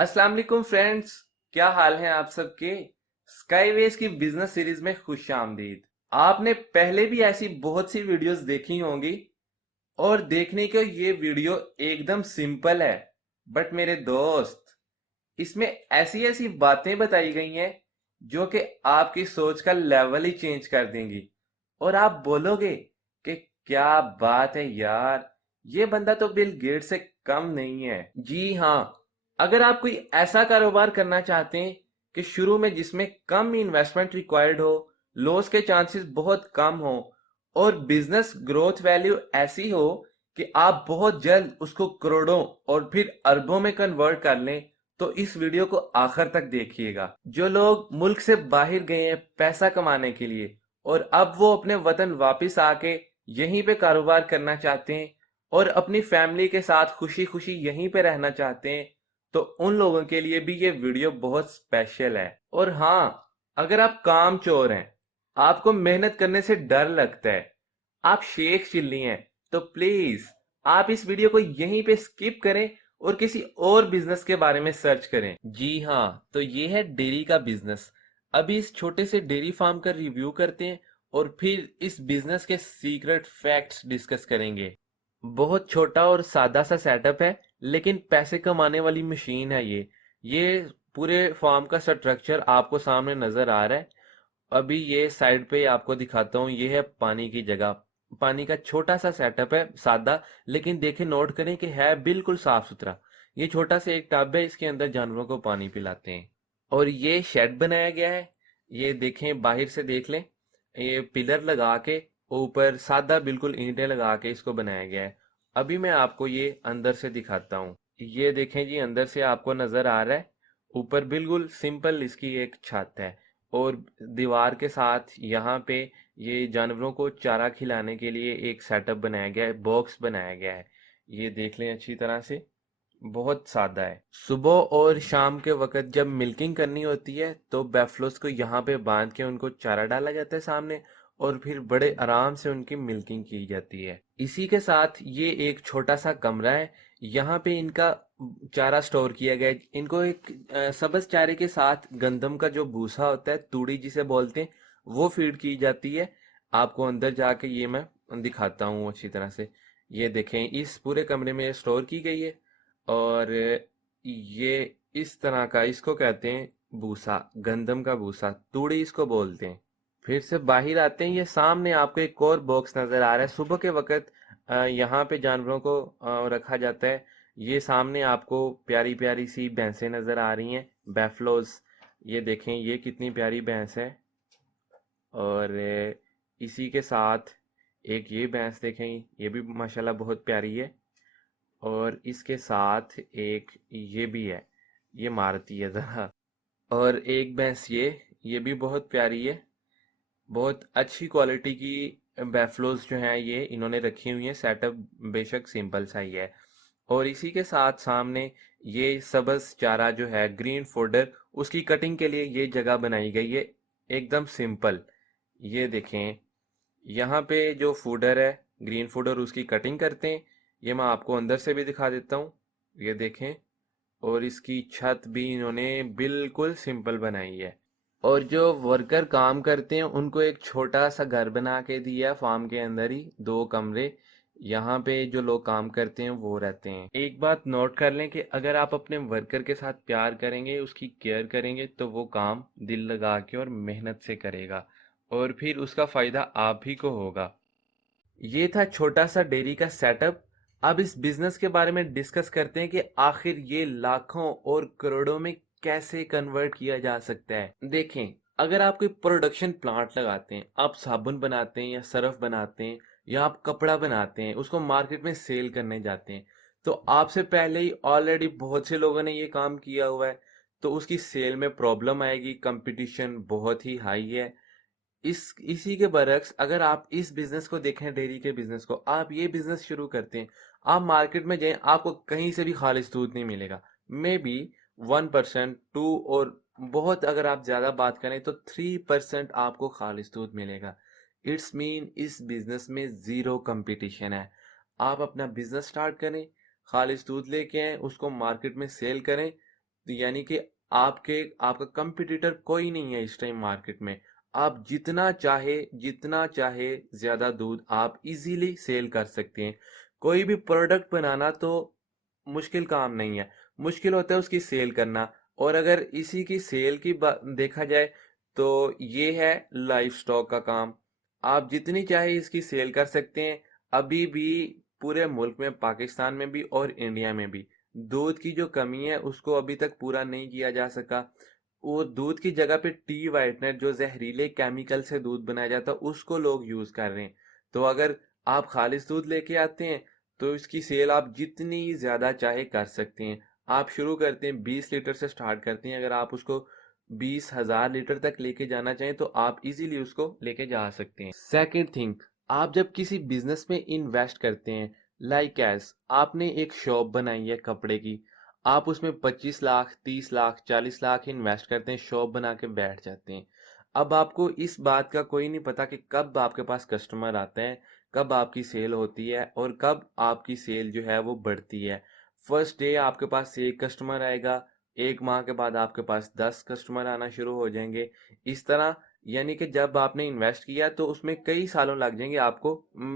अस्सलाम वालेकुम फ्रेंड्स। क्या हाल है आप सबके। स्काईवेज की बिजनेस सीरीज में खुश आमदीद। आपने पहले भी ऐसी बहुत सी वीडियोस देखी होंगी और देखने को ये वीडियो एकदम सिंपल है, बट मेरे दोस्त, इसमें ऐसी ऐसी बातें बताई गई हैं जो कि आपकी सोच का लेवल ही चेंज कर देंगी। और आप बोलोगे कि क्या बात है यार, ये बंदा तो बिल गेट से कम नहीं है। जी हाँ, अगर आप कोई ऐसा कारोबार करना चाहते हैं कि शुरू में जिसमें कम इन्वेस्टमेंट रिक्वायर्ड हो, लॉस के चांसेस बहुत कम हो और बिजनेस ग्रोथ वैल्यू ऐसी हो कि आप बहुत जल्द उसको करोड़ों और फिर अरबों में कन्वर्ट कर लें, तो इस वीडियो को आखिर तक देखिएगा। जो लोग मुल्क से बाहर गए हैं पैसा कमाने के लिए और अब वो अपने वतन वापस आके यहीं पे कारोबार करना चाहते हैं और अपनी फैमिली के साथ खुशी खुशी यहीं पे रहना चाहते हैं, तो उन लोगों के लिए भी ये वीडियो बहुत स्पेशल है। और हाँ, अगर आप काम चोर हैं, आपको मेहनत करने से डर लगता है, आप शेख चिल्ली हैं, तो प्लीज आप इस वीडियो को यहीं पे स्किप करें और किसी और बिजनेस के बारे में सर्च करें। जी हाँ, तो ये है डेयरी का बिजनेस। अभी इस छोटे से डेयरी फार्म का रिव्यू करते हैं और फिर इस बिजनेस के सीक्रेट फैक्ट्स डिस्कस करेंगे। बहुत छोटा और सादा सा सेटअप है, लेकिन पैसे कमाने वाली मशीन है ये पूरे फार्म का स्ट्रक्चर आपको सामने नजर आ रहा है। अभी ये साइड पे आपको दिखाता हूँ, ये है पानी की जगह। पानी का छोटा सा सेटअप है, सादा, लेकिन देखें, नोट करें कि है बिल्कुल साफ सुथरा। ये छोटा सा एक टब है, इसके अंदर जानवरों को पानी पिलाते हैं। और ये शेड बनाया गया है, ये देखें, बाहर से देख लें, ये पिलर लगा के ऊपर सादा बिल्कुल ईंटें लगा के इसको बनाया गया है। अभी मैं आपको ये अंदर से दिखाता हूँ। ये देखें जी, अंदर से आपको नजर आ रहा है, ऊपर बिल्कुल सिंपल इसकी एक छत है और दीवार के साथ यहाँ पे ये जानवरों को चारा खिलाने के लिए एक सेटअप बनाया गया है, बॉक्स बनाया गया है। ये देख लें अच्छी तरह से, बहुत सादा है। सुबह और शाम के वक्त जब मिल्किंग करनी होती है तो बेफलोस को यहाँ पे बांध के उनको चारा डाला जाता है सामने, और फिर बड़े आराम से उनकी मिल्किंग की जाती है। इसी के साथ ये एक छोटा सा कमरा है, यहाँ पे इनका चारा स्टोर किया गया है। इनको एक सब्ज चारे के साथ गंदम का जो भूसा होता है, तूड़ी जिसे बोलते हैं, वो फीड की जाती है। आपको अंदर जाके ये मैं दिखाता हूँ अच्छी तरह से। ये देखें, इस पूरे कमरे में स्टोर की गई है। और ये इस तरह का, इसको कहते हैं भूसा, गंदम का भूसा, तूड़ी इसको बोलते हैं। फिर से बाहर आते हैं, ये सामने आपको एक और बॉक्स नजर आ रहा है। सुबह के वक्त यहाँ पे जानवरों को रखा जाता है। ये सामने आपको प्यारी प्यारी सी भैंसें नजर आ रही हैं, बैफलोज। ये देखें, ये कितनी प्यारी भैंस है। और इसी के साथ एक ये भैंस देखें, ये भी माशाल्लाह बहुत प्यारी है। और इसके साथ एक ये भी है, ये मारती है जरा। और एक भैंस ये भी बहुत प्यारी है। बहुत अच्छी क्वालिटी की बैफलोज जो हैं ये इन्होंने रखी हुई हैं। सेटअप बेशक सिंपल सा ही है। और इसी के साथ सामने ये सब्ज चारा जो है, ग्रीन फोडर, उसकी कटिंग के लिए ये जगह बनाई गई है, एकदम सिंपल। ये देखें, यहाँ पे जो फूडर है, ग्रीन फूडर, उसकी कटिंग करते हैं। ये मैं आपको अंदर से भी दिखा देता हूँ, ये देखें। और इसकी छत भी इन्होंने बिल्कुल सिंपल बनाई है। और जो वर्कर काम करते हैं उनको एक छोटा सा घर बना के दिया फार्म के अंदर ही, 2 कमरे। यहाँ पे जो लोग काम करते हैं वो रहते हैं। एक बात नोट कर लें कि अगर आप अपने वर्कर के साथ प्यार करेंगे, उसकी केयर करेंगे, तो वो काम दिल लगा के और मेहनत से करेगा और फिर उसका फायदा आप ही को होगा। ये था छोटा सा डेयरी का सेटअप। अब इस बिजनेस के बारे में डिस्कस करते हैं कि आखिर ये लाखों और करोड़ों में कैसे कन्वर्ट किया जा सकता है। देखें, अगर आप कोई प्रोडक्शन प्लांट लगाते हैं, आप साबुन बनाते हैं या सरफ बनाते हैं या आप कपड़ा बनाते हैं, उसको मार्केट में सेल करने जाते हैं, तो आपसे पहले ही ऑलरेडी बहुत से लोगों ने ये काम किया हुआ है, तो उसकी सेल में प्रॉब्लम आएगी, कंपटीशन बहुत ही हाई है। इसी के बरक्स अगर आप इस बिजनेस को देखें, डेयरी के बिजनेस को, आप ये बिजनेस शुरू करते हैं, आप मार्केट में जाएं, आपको कहीं से भी खालिश दूध नहीं मिलेगा। मे बी 1%, 2, और बहुत अगर आप ज्यादा बात करें तो 3% आपको खालिश दूध मिलेगा। इट्स मीन इस बिजनेस में जीरो कंपटीशन है। आप अपना बिजनेस स्टार्ट करें, खालिश दूध लेके आए, उसको मार्केट में सेल करें, तो यानी कि आपका कंपटीटर कोई नहीं है इस टाइम मार्केट में। आप जितना चाहे ज़्यादा दूध आप इजीली सेल कर सकते हैं। कोई भी प्रोडक्ट बनाना तो मुश्किल काम नहीं है, मुश्किल होता है उसकी सेल करना। और अगर इसी की सेल की देखा जाए तो ये है लाइफ स्टॉक का काम। आप जितनी चाहे इसकी सेल कर सकते हैं। अभी भी पूरे मुल्क में, पाकिस्तान में भी और इंडिया में भी दूध की जो कमी है उसको अभी तक पूरा नहीं किया जा सका। वो दूध की जगह पे टी वाइटनर, जो जहरीले केमिकल से दूध बनाया जाता है, उसको लोग यूज कर रहे हैं। तो अगर आप खालिस दूध लेके आते हैं तो इसकी सेल आप जितनी ज्यादा चाहे कर सकते हैं। आप शुरू करते हैं 20 लीटर से, स्टार्ट करते हैं। अगर आप उसको 20,000 लीटर तक लेके जाना चाहें तो आप इजीली उसको लेके जा सकते हैं। सेकंड थिंग, आप जब किसी बिजनेस में इन्वेस्ट करते हैं, लाइक एज आपने एक शॉप बनाई है कपड़े की, आप उसमें 25 लाख, 30 लाख, 40 लाख इन्वेस्ट करते हैं, शॉप बना के बैठ जाते हैं। अब आपको इस बात का कोई नहीं पता कि कब आपके पास कस्टमर आते हैं, कब आपकी सेल होती है और कब आपकी सेल जो है वो बढ़ती है। फर्स्ट डे आपके पास एक कस्टमर आएगा, 1 माह के बाद आपके पास 10 कस्टमर आना शुरू हो जाएंगे। इस तरह यानी कि जब आपने इन्वेस्ट किया तो उसमें कई सालों लग जाएंगे आपको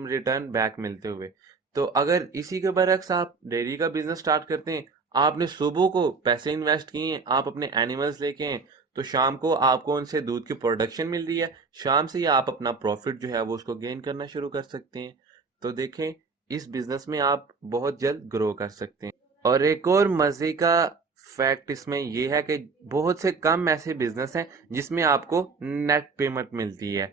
रिटर्न बैक मिलते हुए। तो अगर इसी के बरक्स आप डेयरी का बिजनेस स्टार्ट करते हैं, आपने सुबह को पैसे इन्वेस्ट किए हैं, आप अपने एनिमल्स लेके हैं, तो शाम को आपको उनसे दूध की प्रोडक्शन मिल रही है, शाम से ही आप अपना प्रॉफिट जो है वो उसको गेन करना शुरू कर सकते हैं। तो देखें, इस बिजनेस में आप बहुत जल्द ग्रो कर सकते हैं। और एक और मजे का फैक्ट इसमें यह है कि बहुत से कम ऐसे बिजनेस हैं जिसमें आपको नेट पेमेंट मिलती है।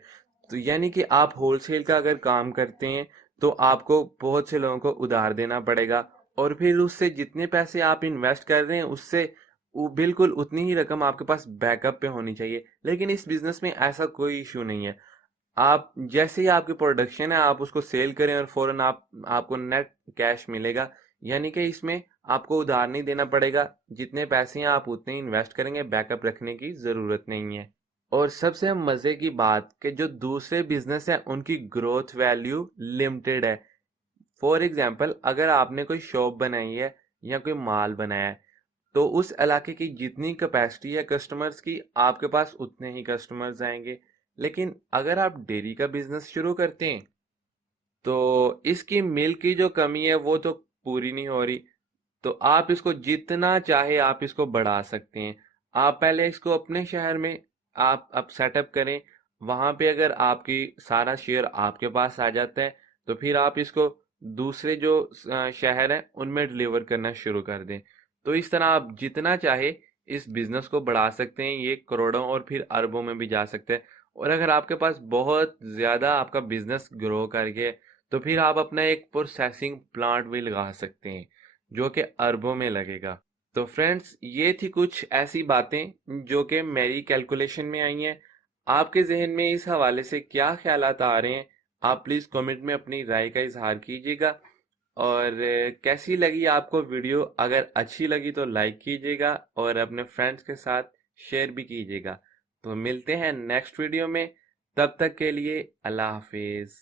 तो यानी कि आप होलसेल का अगर काम करते हैं तो आपको बहुत से लोगों को उधार देना पड़ेगा, और फिर उससे जितने पैसे आप इन्वेस्ट कर रहे हैं उससे वो बिल्कुल उतनी ही रकम आपके पास बैकअप पे होनी चाहिए। लेकिन इस बिजनेस में ऐसा कोई इशू नहीं है। आप जैसे ही आपकी प्रोडक्शन है आप उसको सेल करें और फौरन आपको नेट कैश मिलेगा। यानी कि इसमें आपको उधार नहीं देना पड़ेगा, जितने पैसे हैं आप उतने इन्वेस्ट करेंगे, बैकअप रखने की ज़रूरत नहीं है। और सबसे मज़े की बात कि जो दूसरे बिजनेस हैं उनकी ग्रोथ वैल्यू लिमिटेड है। फॉर एग्जांपल, अगर आपने कोई शॉप बनाई है या कोई माल बनाया है तो उस इलाके की जितनी कैपेसिटी है कस्टमर्स की, आपके पास उतने ही कस्टमर्स आएंगे। लेकिन अगर आप डेयरी का बिजनेस शुरू करते हैं तो इसकी मिल्क की जो कमी है वो तो पूरी नहीं हो रही। तो आप इसको जितना चाहे आप इसको बढ़ा सकते हैं। आप पहले इसको अपने शहर में आप सेटअप करें। वहां पे अगर आपकी सारा शेयर आपके पास आ जाता है तो फिर आप इसको दूसरे जो शहर हैं उनमें डिलीवर करना शुरू कर दें। तो इस तरह आप जितना चाहे इस बिजनेस को बढ़ा सकते हैं, ये करोड़ों और फिर अरबों में भी जा सकते हैं। और अगर आपके पास बहुत ज़्यादा आपका बिजनेस ग्रो करके, तो फिर आप अपना एक प्रोसेसिंग प्लांट भी लगा सकते हैं जो कि अरबों में लगेगा। तो फ्रेंड्स, ये थी कुछ ऐसी बातें जो कि मेरी कैलकुलेशन में आई हैं। आपके जहन में इस हवाले से क्या ख्यालात आ रहे हैं, आप प्लीज़ कमेंट में अपनी राय का इजहार कीजिएगा। और कैसी लगी आपको वीडियो, अगर अच्छी लगी तो लाइक कीजिएगा और अपने फ्रेंड्स के साथ शेयर भी कीजिएगा। तो मिलते हैं नेक्स्ट वीडियो में, तब तक के लिए अल्लाह हाफिज़।